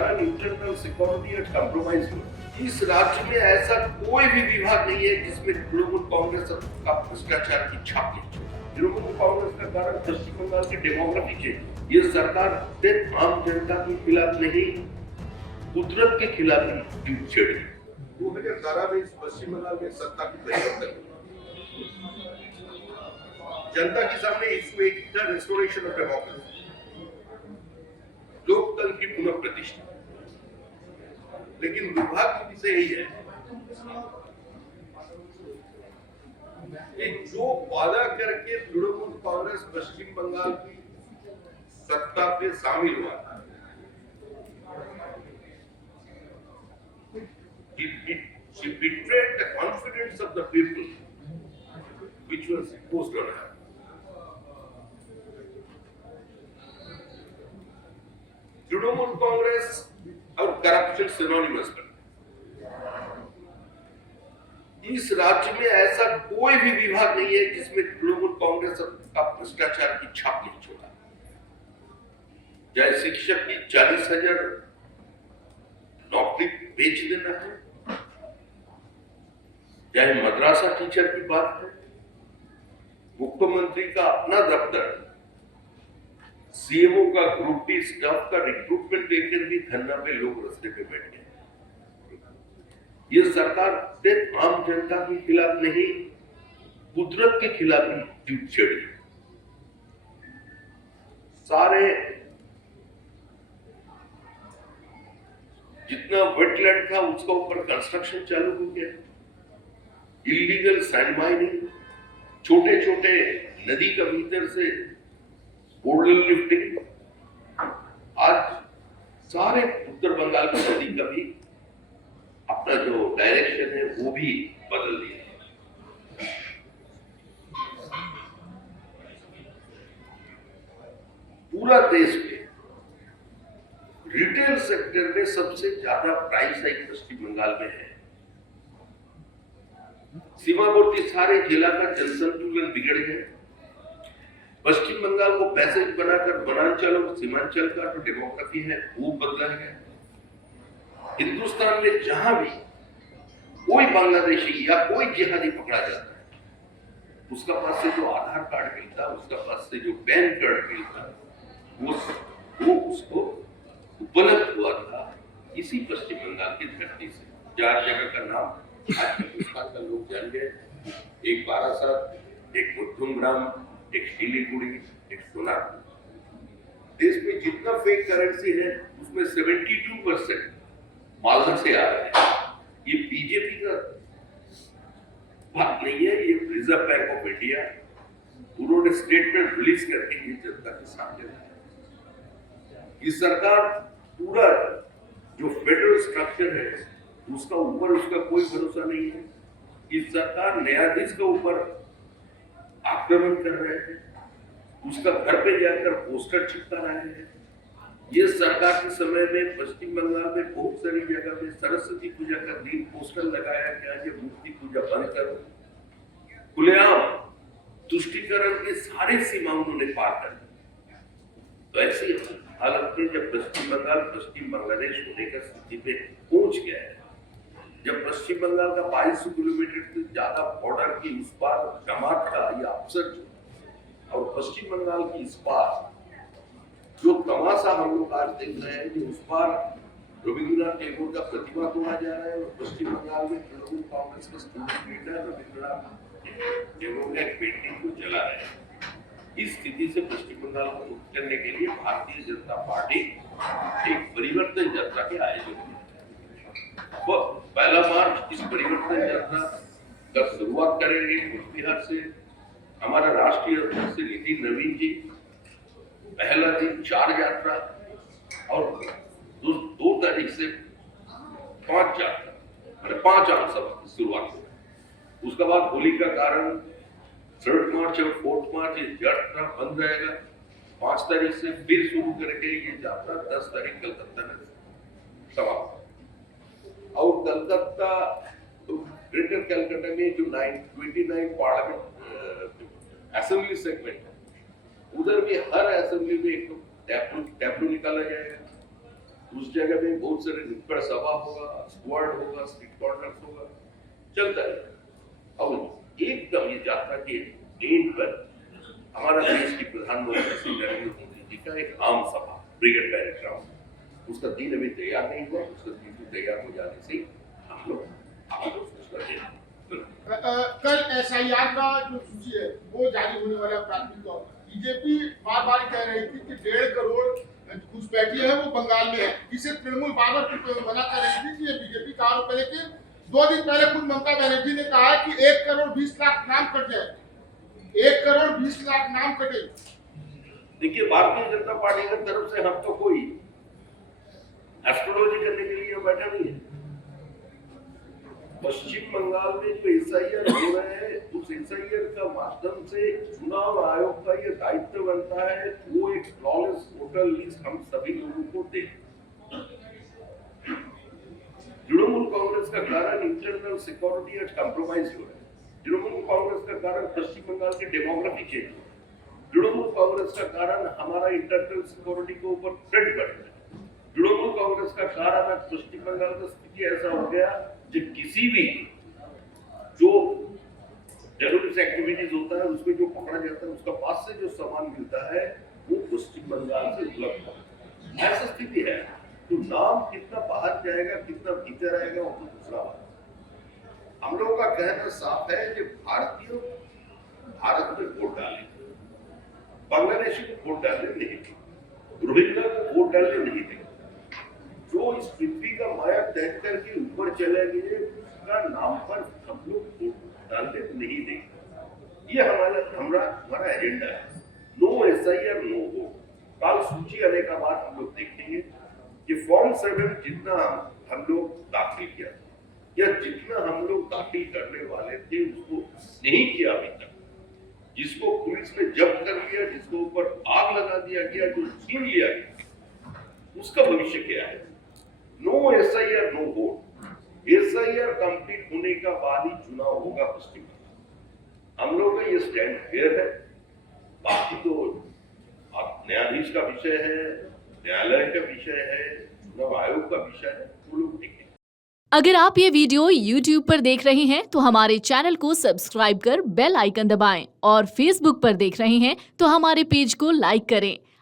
कारण internal security और compromise हुआ। इस राज्य में ऐसा कोई भी विभाग नहीं है जिसमें तृणमूल कांग्रेस का भ्रष्टाचार की छाप नहीं छोड़ा। तृणमूल कांग्रेस का कारण पश्चिम बंगाल की डेमोग्राफी के ये सरकार सिर्फ आम जनता के खिलाफ नहीं, कुदरत के खिलाफ भी युद्ध छेड़ी। 2012 में इस पश्चिम बंगाल में सत्ता की परिवर्तन जनता के सामने इसको एक था रेस्टोरेशन ऑफ डेमोक्रेसी, लोकतंत्र की पुनः प्रतिष्ठा। लेकिन दुर्भाग्य से यही है कि जो वादा करके तृणमूल कांग्रेस पश्चिम बंगाल की सत्ता पे शामिल हुआ था, she betrayed the confidence of the people which was imposed on her. Trinamool Congress और करप्शन सिनोनिमस पर इस राज्य में ऐसा कोई भी विभाग नहीं है जिसमें तृणमूल कांग्रेस का भ्रष्टाचार की छाप नहीं छोड़ा। चाहे शिक्षक की 40,000 नौकरी बेच देना है, चाहे मद्रासा टीचर की बात है, मुख्यमंत्री का अपना दफ्तर सीएमओ का ग्रुप डी स्टाफ का रिक्रूटमेंट देकर भी धरना पे लोग रास्ते पे बैठ गए। ये सरकार सिर्फ आम जनता के खिलाफ नहीं, कुदरत के खिलाफ भी युद्ध छेड़ी। सारे जितना वेटलैंड था उसका ऊपर कंस्ट्रक्शन चालू हो गया, इलीगल सैंड माइनिंग, छोटे छोटे नदी का भीतर से बोर्डर लिफ्टिंग, आज सारे उत्तर बंगाल की नदी का भी अपना जो डायरेक्शन है वो भी बदल दिया। पूरा देश में रिटेल सेक्टर में सबसे ज्यादा प्राइस हाइक पश्चिम बंगाल में है। सीमावर्ती सारे जिला का जनसंतुलन बिगड़ गया। पश्चिम बंगाल को पैसेज बनाकर वनांचल और सीमांचल का जो डेमोग्राफी है वो बदला है। हिंदुस्तान में जहां भी कोई बांग्लादेशी या कोई जिहादी पकड़ा जाता है, उसका पास से जो आधार कार्ड मिलता, उसका पास से जो पैन कार्ड मिलता, वो उसको उपलब्ध हुआ था इसी पश्चिम बंगाल की धरती से। 4 जगह का नाम आज हिंदुस्तान का लोग जान गए, एक बारासात, एक मुथुमग्राम, एक शिलीगुड़ी, एक सोनापुर। देश में जितना फेक करेंसी है उसमें 72% मालदा से आ रहा है। ये बीजेपी का बात नहीं है, ये रिजर्व बैंक ऑफ इंडिया उन्होंने स्टेटमेंट रिलीज करके ये जनता के सामने लाया। ये सरकार पूरा जो फेडरल स्ट्रक्चर है उसका ऊपर उसका कोई भरोसा नहीं है। इस सरकार न्यायाधीश के ऊपर आक्रमण कर रहे हैं, उसका घर पे जाकर पोस्टर चिपका रहे हैं। ये सरकार के समय में पश्चिम बंगाल में बहुत सारी जगह में सरस्वती पूजा का दिन पोस्टर लगाया गया कि मूर्ति पूजा बंद करो। खुलेआम तुष्टीकरण की सारी सीमा उन्होंने पार कर दी। तो ऐसी हालत में जब पश्चिम बंगाल पश्चिम बांग्लादेश होने का स्थिति पे पहुंच गया है, जब पश्चिम बंगाल का 2200 किलोमीटर से ज्यादा बॉर्डर की उस पार जमात का ये अफसर और पश्चिम बंगाल की इस पार जो तमाशा हम लोग आज देख रहे हैं कि उस पार रविंद्रनाथ टैगोर का प्रतिमा तोड़ा जा रहा है और पश्चिम बंगाल में तृणमूल कांग्रेस के स्टूडेंट लीडर रविंद्रनाथ टैगोर का एक पेंटिंग को जला रहे हैं। इस स्थिति से पश्चिम बंगाल को मुक्त करने के लिए भारतीय जनता पार्टी एक परिवर्तन यात्रा के आयोजन की। 1 मार्च इस परिवर्तन यात्रा का शुरुआत करेंगे बिहार से। हमारा राष्ट्रीय अध्यक्ष नितिन नवीन जी पहला दिन 4 यात्रा और 2 तारीख से 5 यात्रा, 5 आम सभा की शुरुआत होगी। उसके बाद होली का कारण 3 मार्च और 4 मार्च यात्रा बंद रहेगा। 5 तारीख से फिर शुरू करके ये यात्रा 10 तारीख कलकत्ता में समाप्त। और कलकत्ता ग्रेटर कलकत्ता में जो 29 पार्लियामेंट असेंबली सेगमेंट है, उधर भी हर असेंबली में एक टैब्लू निकाला जाएगा उस जगह में बहुत सारे नुक्कड़ सभा होगा, स्क्वाड होगा, स्ट्रीट कॉर्नर होगा, चलता है। अब एकदम ये यात्रा के एंड पर हमारा देश की प्रधानमंत्री श्री नरेंद्र मोदी जी का एक आम सभा, ब्रिगेड बैरक ग्राउंड, उसका दिन अभी तैयार नहीं हुआ, उसका दिन तैयार हो जाने से हम लोग कल SIR का जो सूची है वो जारी होने वाला प्राथमिक तौर पर बीजेपी बार बार कह रही थी कि 1.5 करोड़ घुसपैठिए है वो बंगाल में है, जिसे तृणमूल बार बार मना कर रही थी कि ये बीजेपी का आरोप है। लेकिन 2 दिन पहले खुद ममता बनर्जी ने कहा कि 1 करोड़ 20 लाख नाम कट जाए, 1 करोड़ 20 लाख नाम कटे। देखिए, भारतीय जनता पार्टी की तरफ से हम तो कोई एस्ट्रोलॉजी करने के लिए बैठा नहीं है। पश्चिम बंगाल में जो SIR हो रहे हैं, उस SIR का माध्यम से चुनाव आयोग का ये दायित्व बनता है वो एक फ्लॉलेस वोटर लिस्ट हम सभी लोगों को दे। तृणमूल कांग्रेस का कारण इंटरनल सिक्योरिटी आज कॉम्प्रोमाइज हो रहा है। तृणमूल कांग्रेस का कारण पश्चिम बंगाल की डेमोग्राफी चेंज हो रहा है। तृणमूल कांग्रेस का कारण हमारा इंटरनल सिक्योरिटी के ऊपर थ्रेट बढ़ रहा है। तृणमूल कांग्रेस का कारण आज पश्चिम बंगाल का स्थिति ऐसा हो गया जो किसी भी जो टेररिस्ट एक्टिविटीज होता है उसमें जो पकड़ा जाता है उसका पास से जो सामान मिलता है वो पश्चिम बंगाल से उपलब्ध है। ऐसा स्थिति है तो नाम कितना बाहर जाएगा कितना भीतर आएगा वो तो दूसरा बात। हम लोगों का कहना साफ है कि भारतीय भारत में वोट डाले, बांग्लादेशी को वोट डालने नहीं देंगे, रोहिंग्या को वोट डालने नहीं देंगे। जो इस पृथ्वी का माया तैग करके ऊपर चले गए उसका नाम पर हम लोग वोट डालने नहीं देंगे। ये हमारा एजेंडा है। No SIR no vote. कल सूची आने का बाद हम लोग देखेंगे कि फॉर्म 7 जितना हम लोग दाखिल किया या जितना हम लोग दाखिल करने वाले थे उसको नहीं किया अभी तक, जिसको पुलिस ने जब्त कर लिया, जिसको ऊपर आग लगा दिया गया, जो छीन लिया गया, उसका भविष्य क्या है। No SIR no vote. SIR complete होने का बाद ही चुनाव होगा पश्चिम बंगाल। हम लोग का ये स्टैंड क्लियर है। बाकी तो न्यायाधीश का विषय है, न्यायालय का विषय है, चुनाव आयोग का विषय है, वो लोग देखें। अगर आप ये वीडियो YouTube पर देख रहे हैं तो हमारे चैनल को सब्सक्राइब कर बेल आइकन दबाएं और Facebook पर देख रहे हैं तो हमारे पेज को लाइक करें।